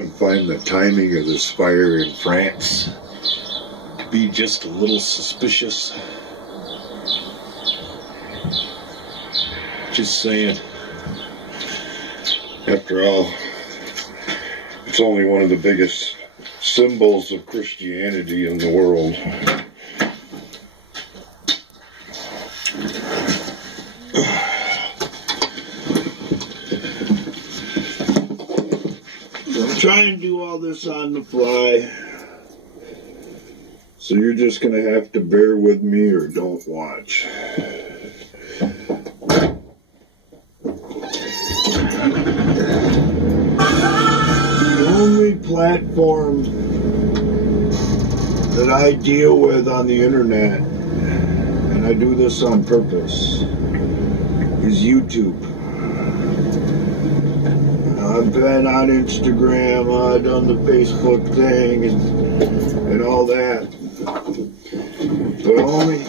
and find the timing of this fire in France to be just a little suspicious. Just saying. After all, it's only one of the biggest symbols of Christianity in the world. Try and do all this on the fly, so you're just going to have to bear with me or don't watch. The only platform that I deal with on the internet, and I do this on purpose, is YouTube. I've been on Instagram, I've done the Facebook thing, and all that. But I only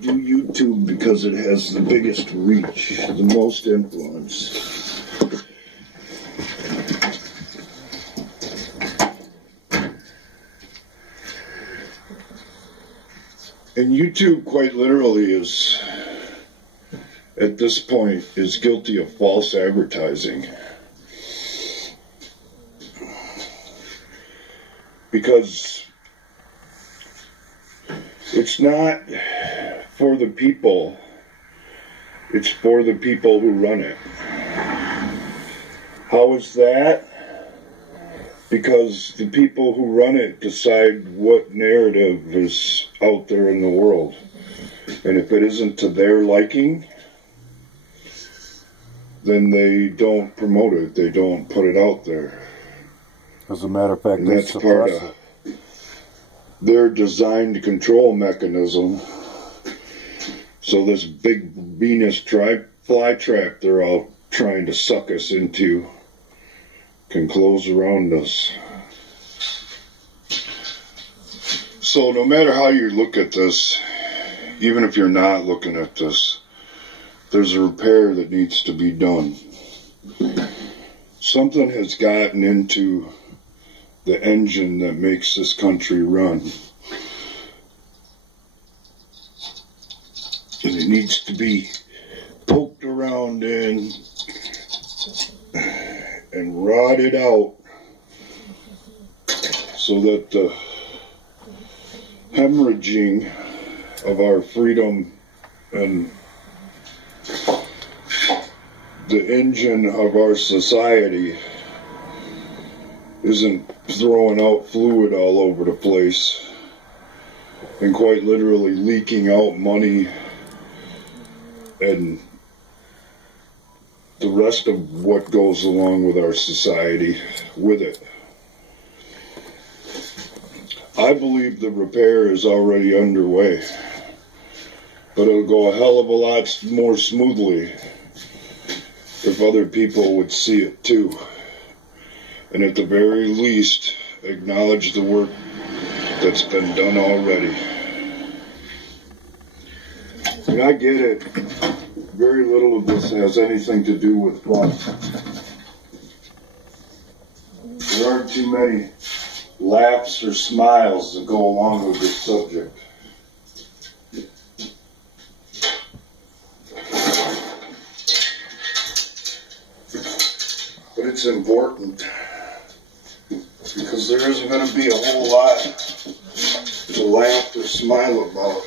do YouTube because it has the biggest reach, the most influence. And YouTube, quite literally, is, at this point, is guilty of false advertising. Because it's not for the people, it's for the people who run it. How is that? Because the people who run it decide what narrative is out there in the world. And if it isn't to their liking, then they don't promote it, they don't put it out there. As a matter of fact, and that's part of their designed control mechanism. So this big Venus flytrap they're all trying to suck us into can close around us. So no matter how you look at this, even if you're not looking at this, there's a repair that needs to be done. Something has gotten into the engine that makes this country run. And it needs to be poked around in and rotted out so that the hemorrhaging of our freedom and the engine of our society isn't throwing out fluid all over the place and quite literally leaking out money and the rest of what goes along with our society with it. I believe the repair is already underway, but it'll go a hell of a lot more smoothly if other people would see it too. And at the very least, acknowledge the work that's been done already. And I get it. Very little of this has anything to do with fun. There aren't too many laughs or smiles that go along with this subject. But it's important, because there isn't going to be a whole lot to laugh or smile about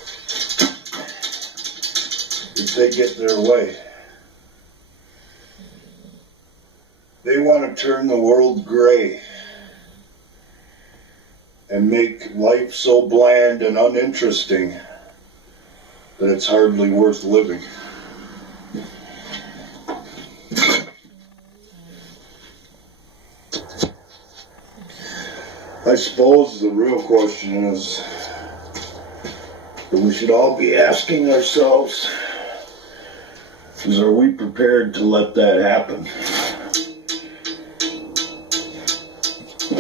if they get their way. They want to turn the world gray and make life so bland and uninteresting that it's hardly worth living. I suppose the real question is that we should all be asking ourselves is, are we prepared to let that happen?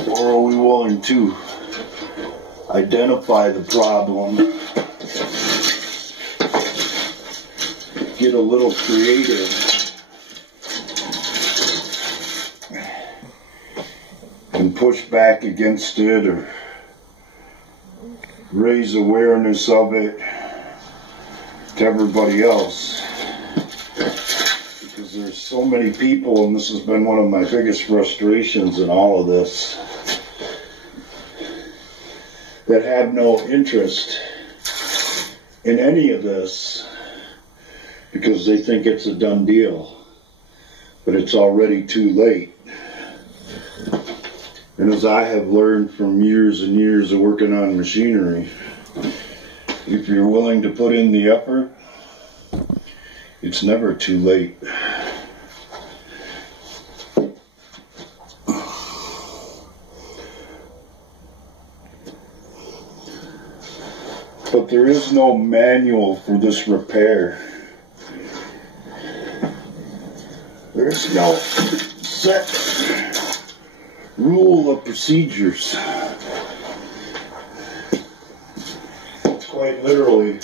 Or are we willing to identify the problem, get a little creative, and push back against it or raise awareness of it to everybody else. Because there's so many people, and this has been one of my biggest frustrations in all of this, that have no interest in any of this because they think it's a done deal. But it's already too late. And as I have learned from years and years of working on machinery, if you're willing to put in the effort, it's never too late. But there is no manual for this repair. There's no set rule of procedures. It's quite literally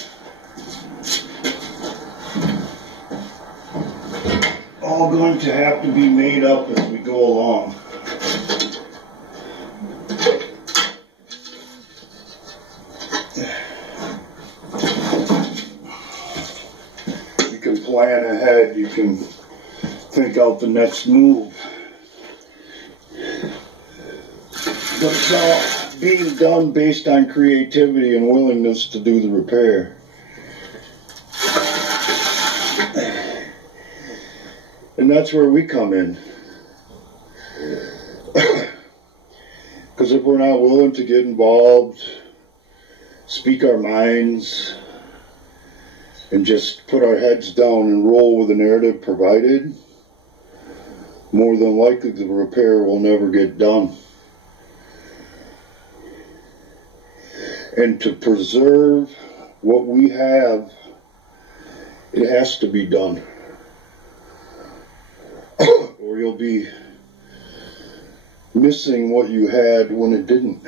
all going to have to be made up as we go along. You can plan ahead, you can think out the next move. But it's all being done based on creativity and willingness to do the repair. And that's where we come in. Because if we're not willing to get involved, speak our minds, and just put our heads down and roll with the narrative provided, more than likely the repair will never get done. And to preserve what we have, it has to be done. Or you'll be missing what you had when it didn't.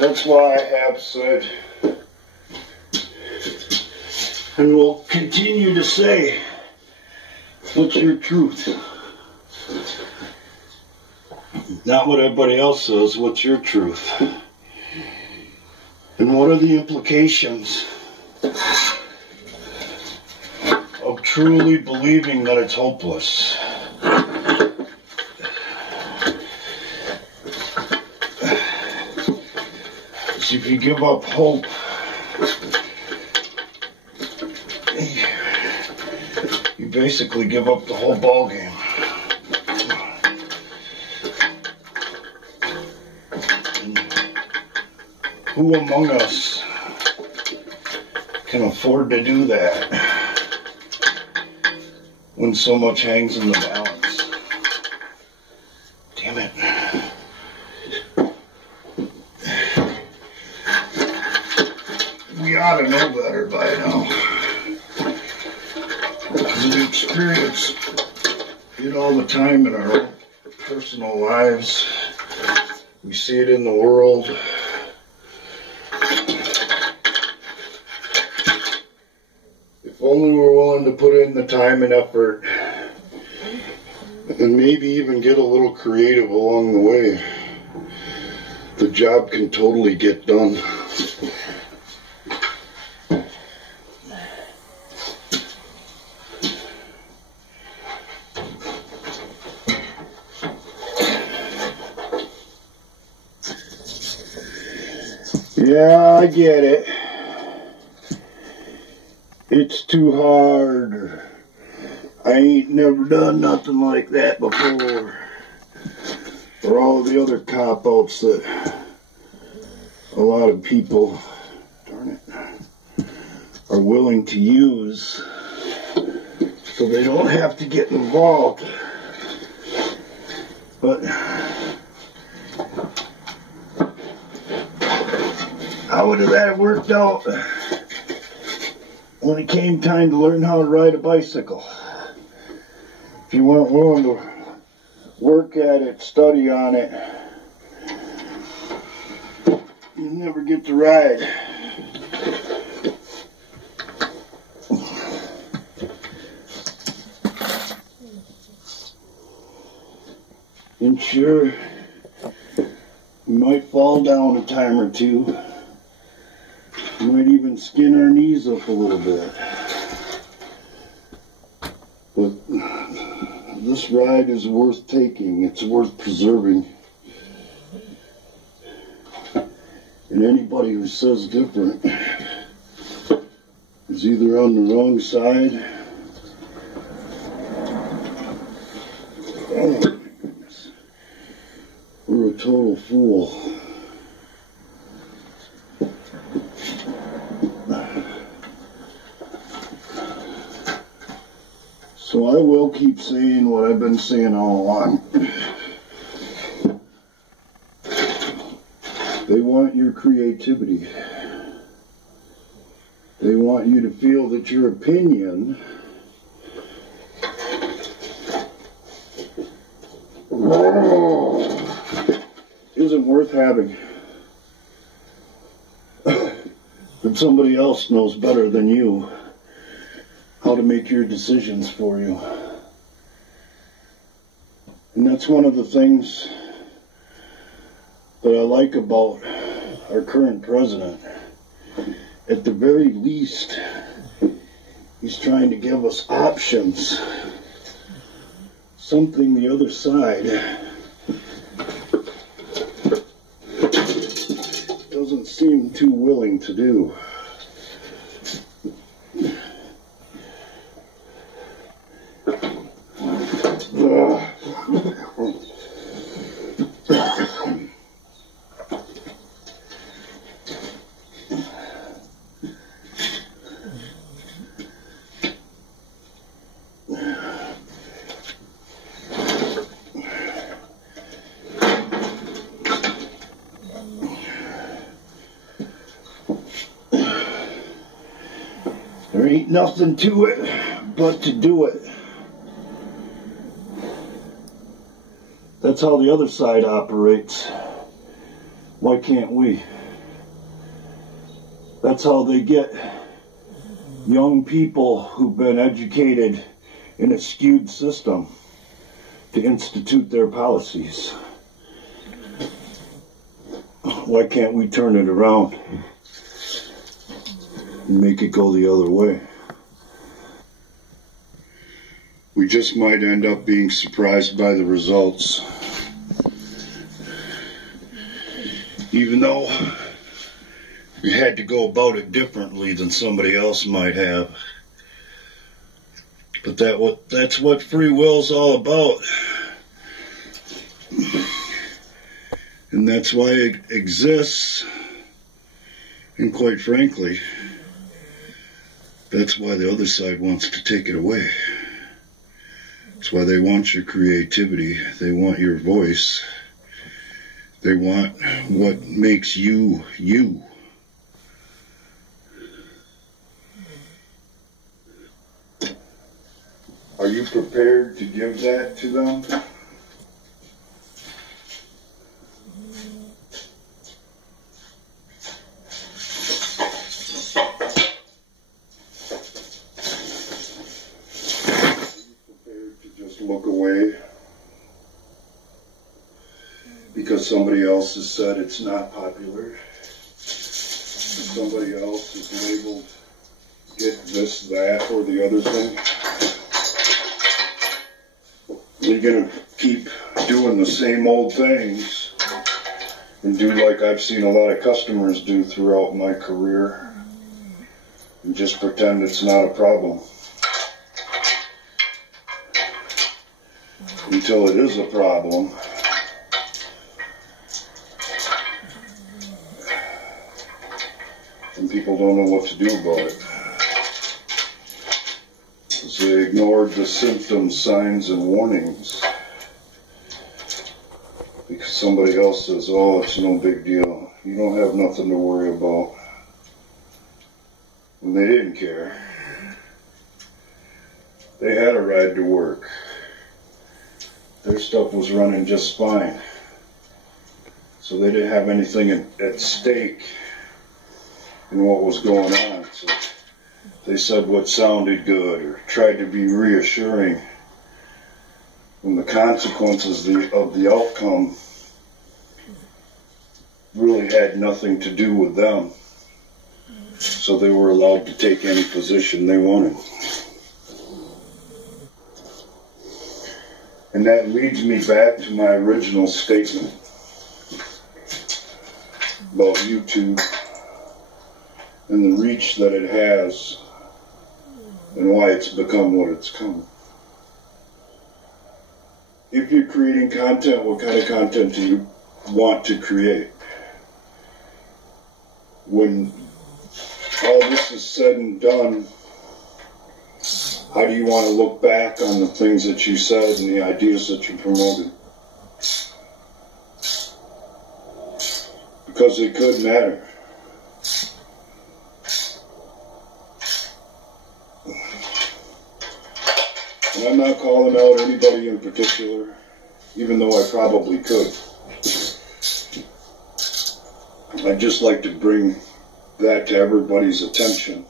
That's why I have said, and will continue to say, what's your truth? Not what everybody else says, what's your truth? And what are the implications of truly believing that it's hopeless? If you give up hope, you basically give up the whole ballgame. Who among us can afford to do that when so much hangs in the balance? Damn it. We ought to know better by now. Because we experience it all the time in our own personal lives. We see it in the world. If only we're willing to put in the time and effort, and maybe even get a little creative along the way, the job can totally get done. Yeah, I get it. It's too hard. I ain't never done nothing like that before. Or all the other cop-outs that a lot of people, darn it, are willing to use so they don't have to get involved. But how would that have worked out when it came time to learn how to ride a bicycle? If you weren't willing to work at it, study on it, you'll never get to ride. And sure, we might fall down a time or two. We might even skin our knees up a little bit. But this ride is worth taking. It's worth preserving. And anybody who says different is either on the wrong side. Oh my goodness. We're a total fool. So I will keep saying what I've been saying all along. They want your creativity. They want you to feel that your opinion isn't worth having. That somebody else knows better than you how to make your decisions for you. And that's one of the things that I like about our current president. At the very least, he's trying to give us options. Something the other side doesn't seem too willing to do. There ain't nothing to it but to do it. That's how the other side operates. Why can't we? That's how they get young people who've been educated in a skewed system to institute their policies. Why can't we turn it around and make it go the other way? We just might end up being surprised by the results. Even though we had to go about it differently than somebody else might have. But that's what free will's all about. And that's why it exists. And quite frankly, that's why the other side wants to take it away. That's why they want your creativity. They want your voice. They want what makes you, you. Are you prepared to give that to them? Look away because somebody else has said it's not popular. Somebody else is labeled get this, that, or the other thing. You're gonna keep doing the same old things and do like I've seen a lot of customers do throughout my career and just pretend it's not a problem. Until it is a problem, and people don't know what to do about it. Because they ignored the symptoms, signs, and warnings. Because somebody else says, oh, it's no big deal. You don't have nothing to worry about. And they didn't care. They had a ride to work. their stuff was running just fine. So they didn't have anything at stake in what was going on. So they said what sounded good or tried to be reassuring when the consequences of the outcome really had nothing to do with them. So they were allowed to take any position they wanted. And that leads me back to my original statement about YouTube and the reach that it has and why it's become what it's become. If you're creating content, what kind of content do you want to create? When all this is said and done, how do you want to look back on the things that you said and the ideas that you promoted? Because it could matter. And I'm not calling out anybody in particular, even though I probably could. I'd just like to bring that to everybody's attention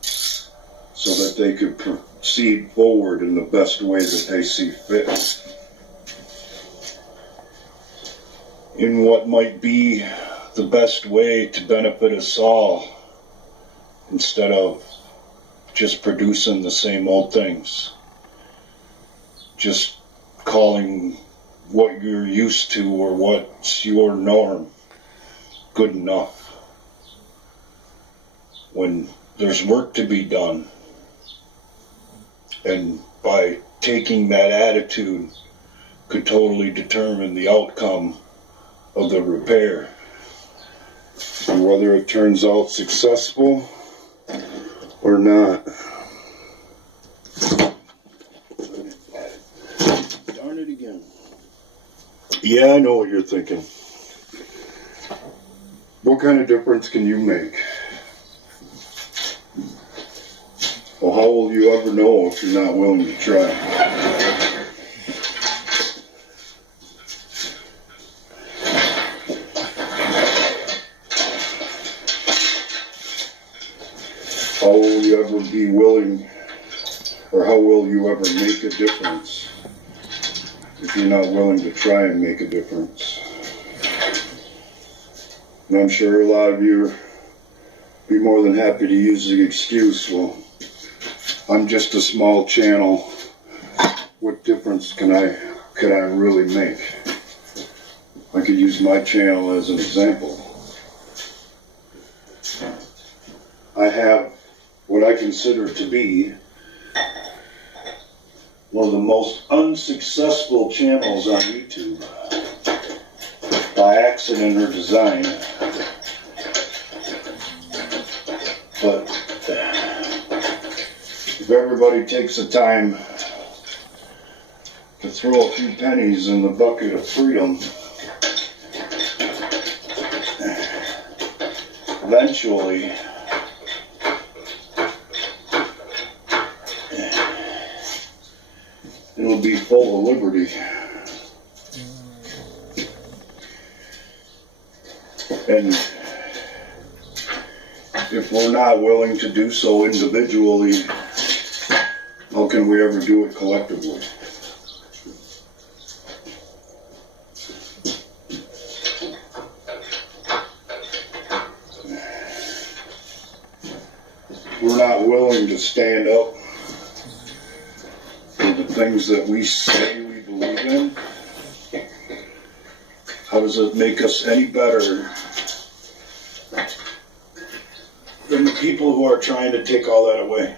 so that they could proceed forward in the best way that they see fit. In what might be the best way to benefit us all, instead of just producing the same old things. Just calling what you're used to or what's your norm good enough. When there's work to be done, and by taking that attitude could totally determine the outcome of the repair. And whether it turns out successful or not. Darn it again. Yeah, I know what you're thinking. What kind of difference can you make? Well, how will you ever know if you're not willing to try? How will you ever be willing, or how will you ever make a difference if you're not willing to try and make a difference? And I'm sure a lot of you be more than happy to use the excuse, well, I'm just a small channel. What difference could I really make? I could use my channel as an example. I have what I consider to be one of the most unsuccessful channels on YouTube, by accident or design. But if everybody takes the time to throw a few pennies in the bucket of freedom, eventually it'll be full of liberty. And if we're not willing to do so individually, how can we ever do it collectively? We're not willing to stand up for the things that we say we believe in. How does it make us any better than the people who are trying to take all that away?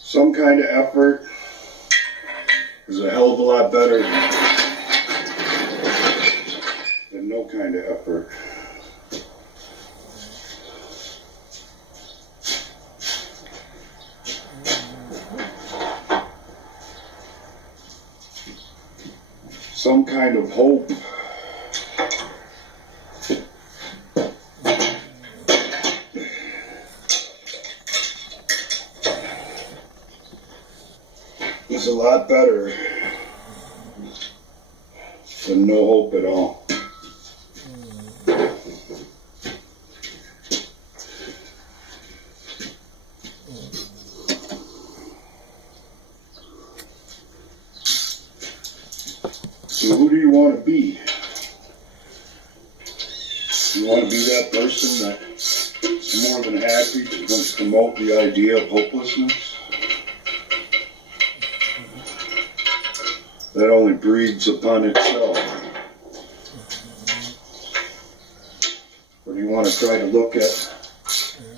Some kind of effort is a hell of a lot better than no kind of effort. Some kind of hope is a lot better than no hope at all. So who do you want to be? You want to be that person that's more than happy to promote the idea of hopelessness? That only breeds upon itself. Or do you want to try to look at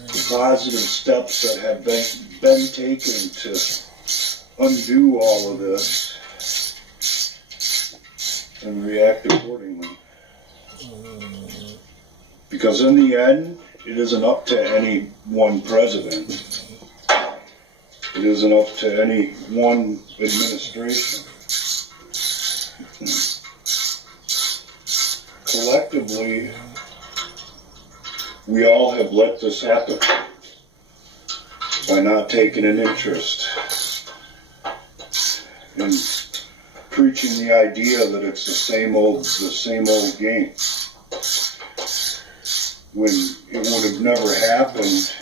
the positive steps that have been taken to undo all of this and react accordingly? Because in the end, it isn't up to any one president. It isn't up to any one administration. Collectively, we all have let this happen by not taking an interest in preaching the idea that it's the same old game, when it would have never happened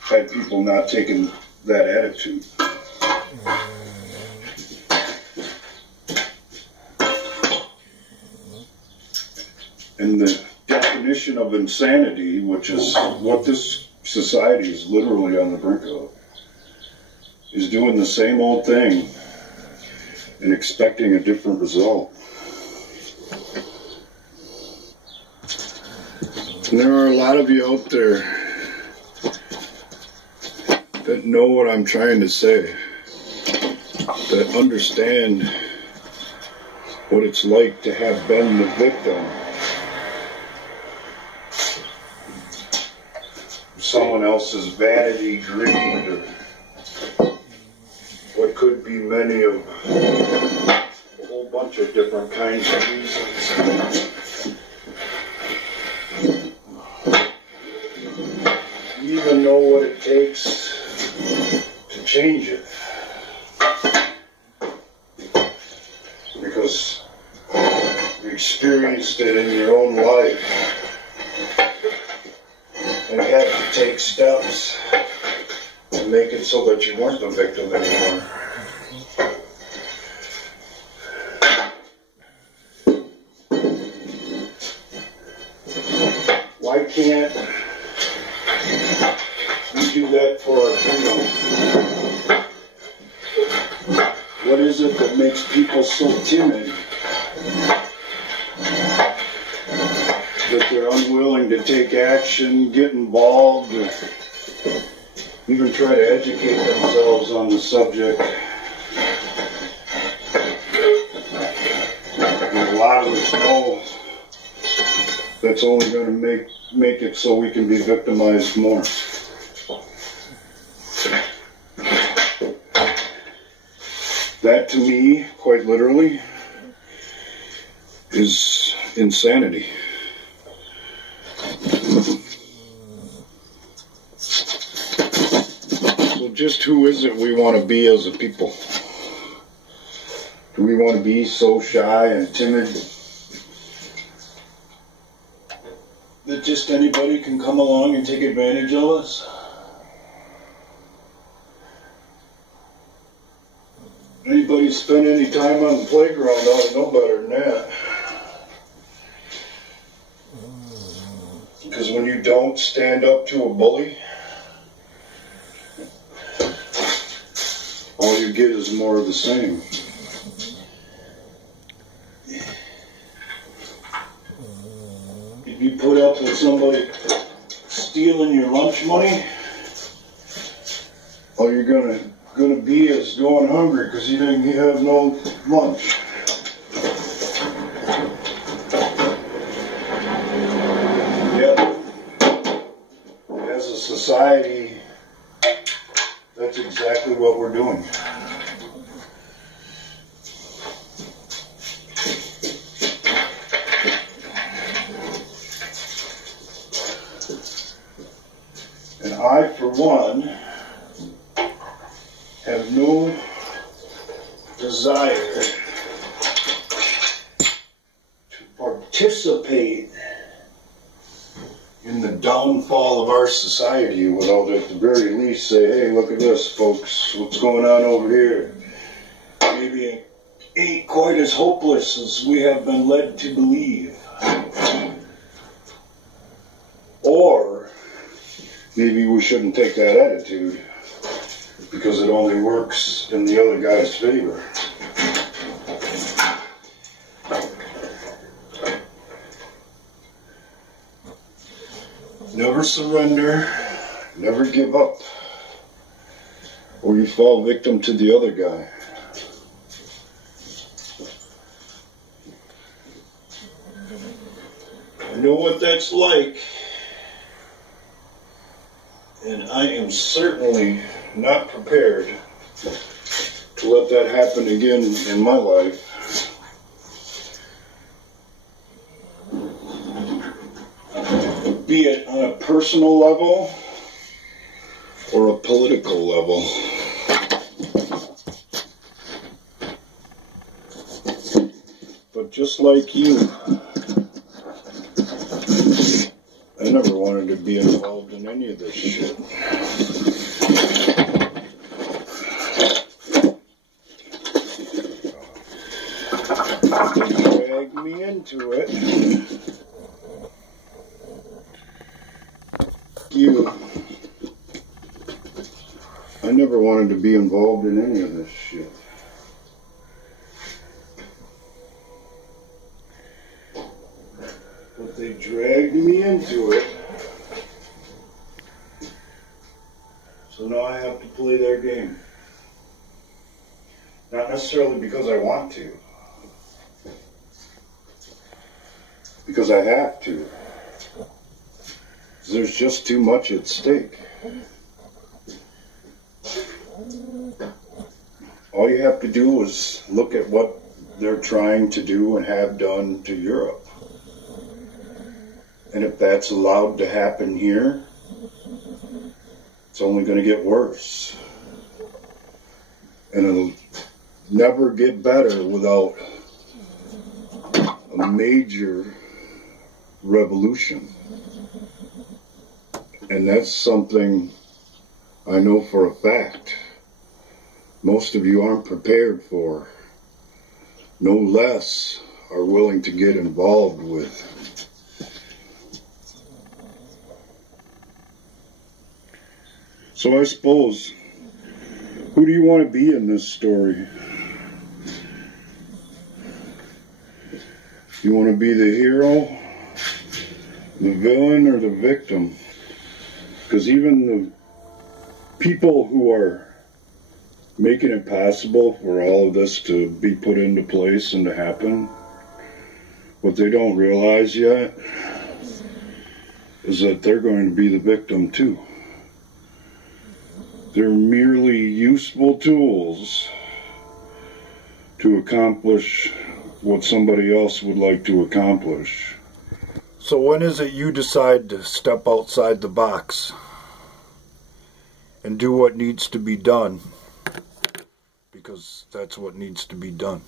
had people not taken that attitude. And the definition of insanity, which is what this society is literally on the brink of, is doing the same old thing and expecting a different result. And there are a lot of you out there that know what I'm trying to say, that understand what it's like to have been the victim of someone else's vanity, greed, or what could be many of a whole bunch of different kinds of reasons. You even know what it takes to change it, because you experienced it in your own life and had to take steps and make it so that you weren't the victim anymore. Why can't we do that for our freedom? What is it that makes people so timid that they're unwilling to take action, get involved, or even try to educate themselves on the subject? And a lot of us know that's only going to make it so we can be victimized more. That, to me, quite literally, is insanity. So just who is it we want to be as a people? Do we want to be so shy and timid that just anybody can come along and take advantage of us? Anybody spend any time on the playground ought to know better than that. Because when you don't stand up to a bully, all you get is more of the same. If you put up with somebody stealing your lunch money, all you're gonna be is going hungry because you didn't have no lunch. Yet, as a society, that's exactly what we're doing. And I, for one, have no desire to participate in the downfall of our society without at the very least say, hey, look at this, folks, what's going on over here? Maybe it ain't quite as hopeless as we have been led to believe. Or maybe we shouldn't take that attitude because it only works in the other guy's favor. Never surrender, never give up, or you fall victim to the other guy. I know what that's like, and I am certainly not prepared to let that happen again in my life. Be it on a personal level or a political level. But just like you, I never wanted to be involved in any of this shit. They dragged me into it. I never wanted to be involved in any of this shit. But they dragged me into it. So now I have to play their game. Not necessarily because I want to. Because I have to. There's just too much at stake. All you have to do is look at what they're trying to do and have done to Europe. And if that's allowed to happen here, it's only going to get worse. And it'll never get better without a major revolution. And that's something I know for a fact most of you aren't prepared for, no less are willing to get involved with. So I suppose, who do you want to be in this story? You want to be the hero, the villain, or the victim? Because even the people who are making it possible for all of this to be put into place and to happen, what they don't realize yet is that they're going to be the victim too. They're merely useful tools to accomplish what somebody else would like to accomplish. So when is it you decide to step outside the box and do what needs to be done? Because that's what needs to be done.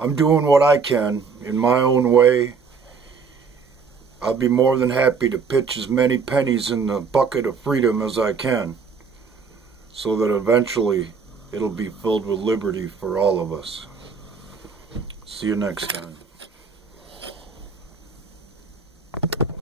I'm doing what I can in my own way. I'll be more than happy to pitch as many pennies in the bucket of freedom as I can, so that eventually it'll be filled with liberty for all of us. See you next time.